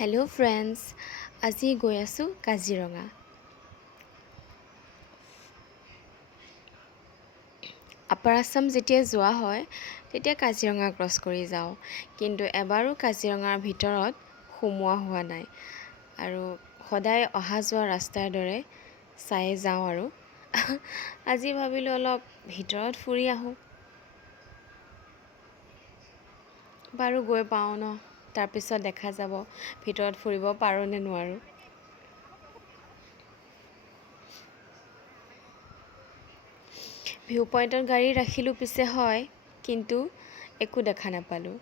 Hello' friends, আজি গৈ আছোঁ কাজিৰঙা। আপাৰ আছাম যেতিয়া যোৱা হয় তেতিয়া কাজিৰঙা ক্ৰছ কৰি যাওঁ, কিন্তু এবাৰো কাজিৰঙাৰ ভিতৰত সোমোৱা হোৱা নাই আৰু সদায় অহা যোৱা ৰাস্তাৰ দৰে চাই যাওঁ আৰু আজি ভাবিলোঁ অলপ ভিতৰত ফুৰি আহোঁ। বাৰু গৈ পাওঁ ন, তাৰপিছত দেখা যাব ভিতৰত ফুৰিব পাৰোঁ নে নোৱাৰোঁ। ভিউ পইণ্টত গাড়ী ৰাখিলোঁ পিছে হয়, কিন্তু একো দেখা নাপালোঁ।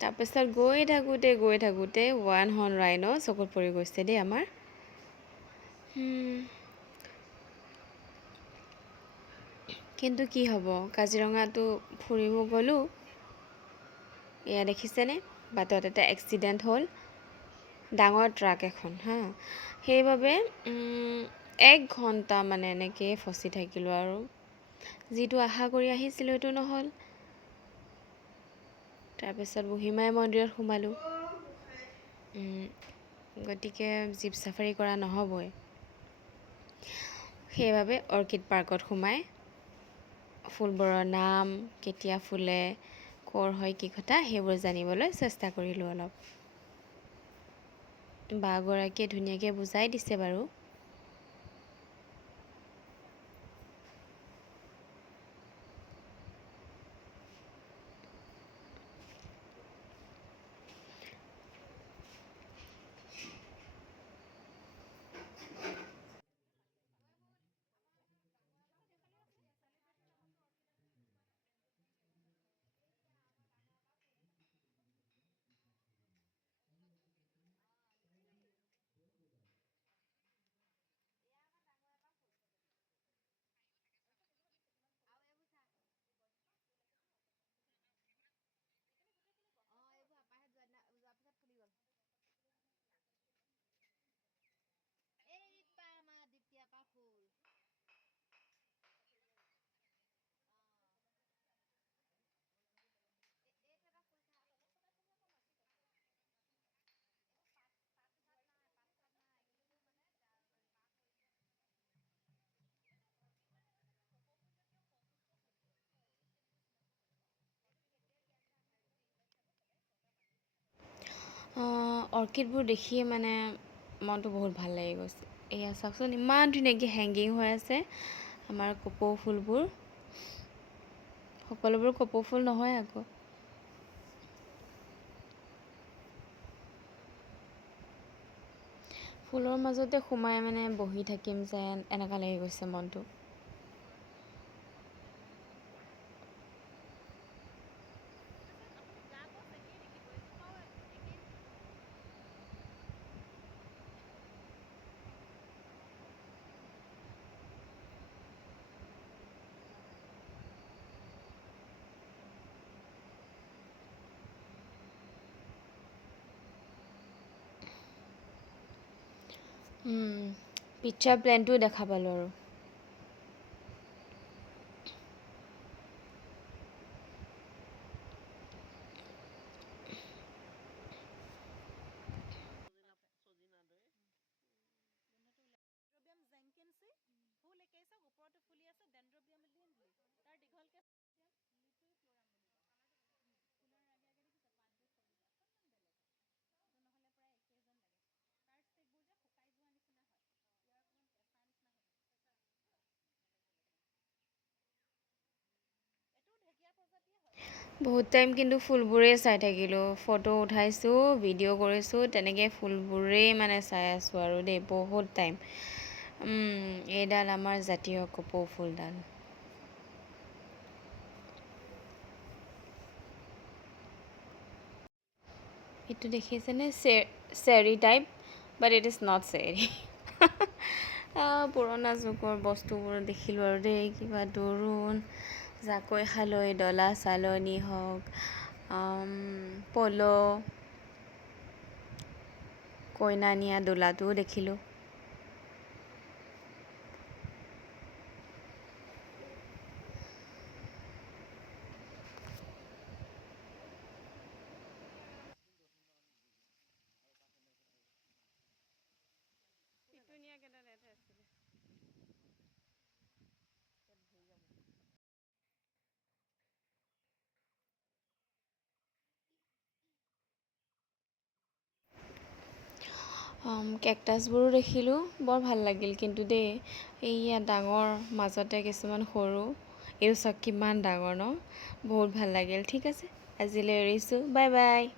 তাৰপিছত গৈ থাকোঁতে ওৱান হৰ্ণ ৰাইন' চকুত পৰি গৈছে দেই আমাৰ। কিন্তু কি হ'ব, কাজিৰঙাটো ফুৰিব গ'লোঁ, এয়া দেখিছেনে বাটত এটা এক্সিডেণ্ট হ'ল, ডাঙৰ ট্ৰাক এখন সেইবাবে 1 ঘণ্টা মানে এনেকৈয়ে ফচি থাকিলোঁ আৰু যিটো আশা কৰি আহিছিলোঁ সেইটো নহ'ল। তাৰপিছত বুঢ়ীমাই মন্দিৰত সোমালোঁ। গতিকে জীপ চাফাৰী কৰা নহ'বই, সেইবাবে অৰ্কিড পাৰ্কত সোমাই ফুলবোৰৰ নাম, কেতিয়া ফুলে, ক'ৰ হয় কি কথা সেইবোৰ জানিবলৈ চেষ্টা কৰিলোঁ অলপ। বাগৰাকীয়ে ধুনীয়াকৈ বুজাই দিছে বাৰু। অৰ্কিডবোৰ দেখিয়ে মানে মনটো বহুত ভাল লাগি গৈছে। এয়া চাওকচোন, ইমান ধুনীয়াকৈ হেংগিং হৈ আছে আমাৰ কপৌ ফুলবোৰ। সকলোবোৰ কপৌ ফুল নহয় আকৌ। ফুলৰ মাজতে সোমাই মানে বহি থাকিম যেন এনেকুৱা লাগি গৈছে মনটো। পিকচাৰ প্লেনটোও দেখা পালোঁ আৰু। বহুত টাইম কিন্তু ফুলবোৰেই চাই থাকিলোঁ, ফটো উঠাইছোঁ, ভিডিঅ' কৰিছোঁ, তেনেকৈ ফুলবোৰেই মানে চাই আছোঁ আৰু দেই বহুত টাইম। এইডাল আমাৰ জাতীয় কপৌ ফুলডাল। এইটো দেখিছেনে, cherry type, but it is not cherry. পুৰণা যুগৰ বস্তুবোৰ দেখিলোঁ আৰু দেই, কিবা দোৰোণ, জাকৈ খালৈ, ডলা চালনী হওক, পল', কইনা নিয়া দোলাটোও দেখিলোঁ। কেকটাছবোৰো দেখিলোঁ, বৰ ভাল লাগিল কিন্তু দেই। এইয়া ডাঙৰ, মাজতে কিছুমান সৰু, এইটো চাওক কিমান ডাঙৰ ন, বহুত ভাল লাগিল। ঠিক আছে, আজিলৈ এৰিছোঁ, বাই বাই।